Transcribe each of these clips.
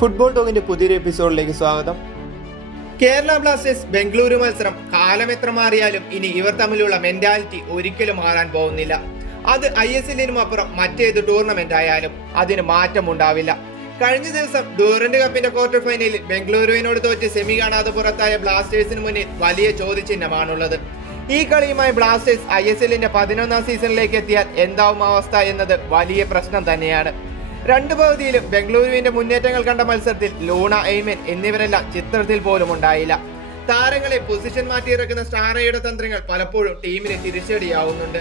Football ടോക്കിന്റെ പുതിയൊരു എപ്പിസോഡിലേക്ക് സ്വാഗതം. കേരള ബ്ലാസ്റ്റേഴ്സ് ബംഗളൂരു മത്സരം കാലം എത്ര മാറിയാലും ഇനി ഇവർ തമ്മിലുള്ള മെന്റാലിറ്റി ഒരിക്കലും മാറാൻ പോകുന്നില്ല. അത് ഐ എസ് എല്ലിനും അപ്പുറം മറ്റേത് ടൂർണമെന്റ് ആയാലും അതിന് മാറ്റമുണ്ടാവില്ല കഴിഞ്ഞ ദിവസം ഡൂറന്റ് കപ്പിന്റെ ക്വാർട്ടർ ഫൈനലിൽ ബംഗളൂരുവിനോട് തോറ്റ് സെമി കാണാതെ പുറത്തായ ബ്ലാസ്റ്റേഴ്സിന് മുന്നിൽ വലിയ ചോദ്യചിഹ്നമാണുള്ളത്. ഈ കളിയുമായി ബ്ലാസ്റ്റേഴ്സ് ഐ എസ് എല്ലിന്റെ പതിനൊന്നാം സീസണിലേക്ക് എത്തിയാൽ എന്താവും അവസ്ഥ എന്നത് വലിയ പ്രശ്നം തന്നെയാണ്. രണ്ട് പകുതിയിലും ബംഗളൂരുവിന്റെ മുന്നേറ്റങ്ങൾ കണ്ട മത്സരത്തിൽ ലൂണ എയ്മൻ എന്നിവരെല്ലാം ചിത്രത്തിൽ പോലും ഉണ്ടായില്ല. താരങ്ങളെ പൊസിഷൻ മാറ്റിയിറക്കുന്ന സ്റ്റാറയുടെ തന്ത്രങ്ങൾ പലപ്പോഴും ടീമിന് തിരിച്ചടിയാവുന്നുണ്ട്.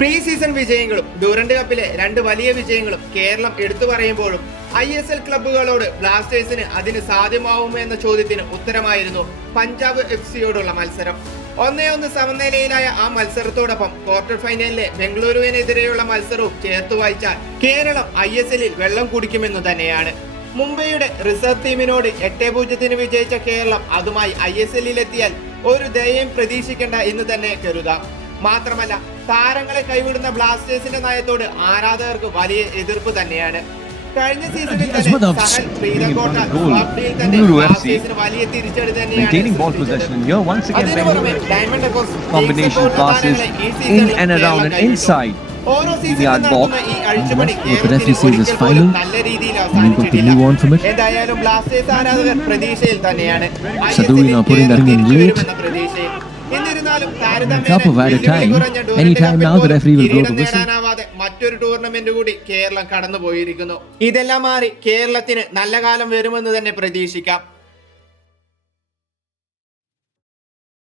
പ്രീ സീസൺ വിജയങ്ങളും ഡൂറന്റ് കപ്പിലെ രണ്ട് വലിയ വിജയങ്ങളും കേരളം എടുത്തു പറയുമ്പോഴും ഐ എസ് എൽ ക്ലബുകളോട് ബ്ലാസ്റ്റേഴ്സിന് അതിന് സാധ്യമാവുമോ എന്ന ചോദ്യത്തിന് ഉത്തരമായിരുന്നു പഞ്ചാബ് എഫ് സിയോടുള്ള മത്സരം. ഒന്നേ ഒന്ന് സമനിലയിലായ ആ മത്സരത്തോടൊപ്പം ക്വാർട്ടർ ഫൈനലിലെ ബംഗളൂരുവിനെതിരെയുള്ള മത്സരവും ചേർത്ത് വായിച്ചാൽ കേരളം ഐ എസ് എല്ലിൽ വെള്ളം കുടിക്കുമെന്ന് തന്നെയാണ്. മുംബൈയുടെ റിസർവ് ടീമിനോട് എട്ട് പൂജ്യത്തിന് വിജയിച്ച കേരളം അതുമായി ഐ എസ് എല്ലിലെത്തിയാൽ ഒരു ദയം പ്രതീക്ഷിക്കേണ്ട എന്ന് തന്നെ കരുതാം. മാത്രമല്ല താരങ്ങളെ കൈവിടുന്ന ബ്ലാസ്റ്റേഴ്സിന്റെ നയത്തോട് ആരാധകർക്ക് വലിയ എതിർപ്പ് തന്നെയാണ്. കഴിഞ്ഞ സീസണിൽ തന്നെ Asmadov Sahal പ്രീതകോട്ട bringing a goal. സ്വപ്നയിൽ തന്നെ Bengaluru FC ബ്ലാസ്റ്റേഴ്സിന് വലിയ തിരിച്ചടി തന്നെയാണ് Maintaining ball സൃഷ്ടിച്ചത്. possession here once again. അതിനു പുറമെ Bengaluru diamond cos combination league support passes താരങ്ങളെ ഈ in സീസണിൽ and around കേരളം and കൈവിട്ടു. inside. ഓരോ the സീസണിലും yard നടത്തുന്ന box. ഈ അഴിച്ചുപണി What the കേരളത്തിൽ referee says is ഒരിക്കൽ പോലും final. നല്ല രീതിയിൽ We've got the അവസാനിച്ചിട്ടില്ല blue on from it. എന്തായാലും ബ്ലാസ്റ്റേഴ്സ് ആരാധകർ പ്രതീക്ഷയിൽ തന്നെയാണ് Sadhuna putting that in late. Cup of at a time. Anytime now the referee will blow the whistle. മറ്റൊരു ടൂർണമെന്റ് കൂടി കേരളം കടന്നുപോയിരിക്കുന്നു ഇതെല്ലാം മാറി കേരളത്തിന് നല്ല കാലം വരുമെന്ന് തന്നെ പ്രതീക്ഷിക്കാം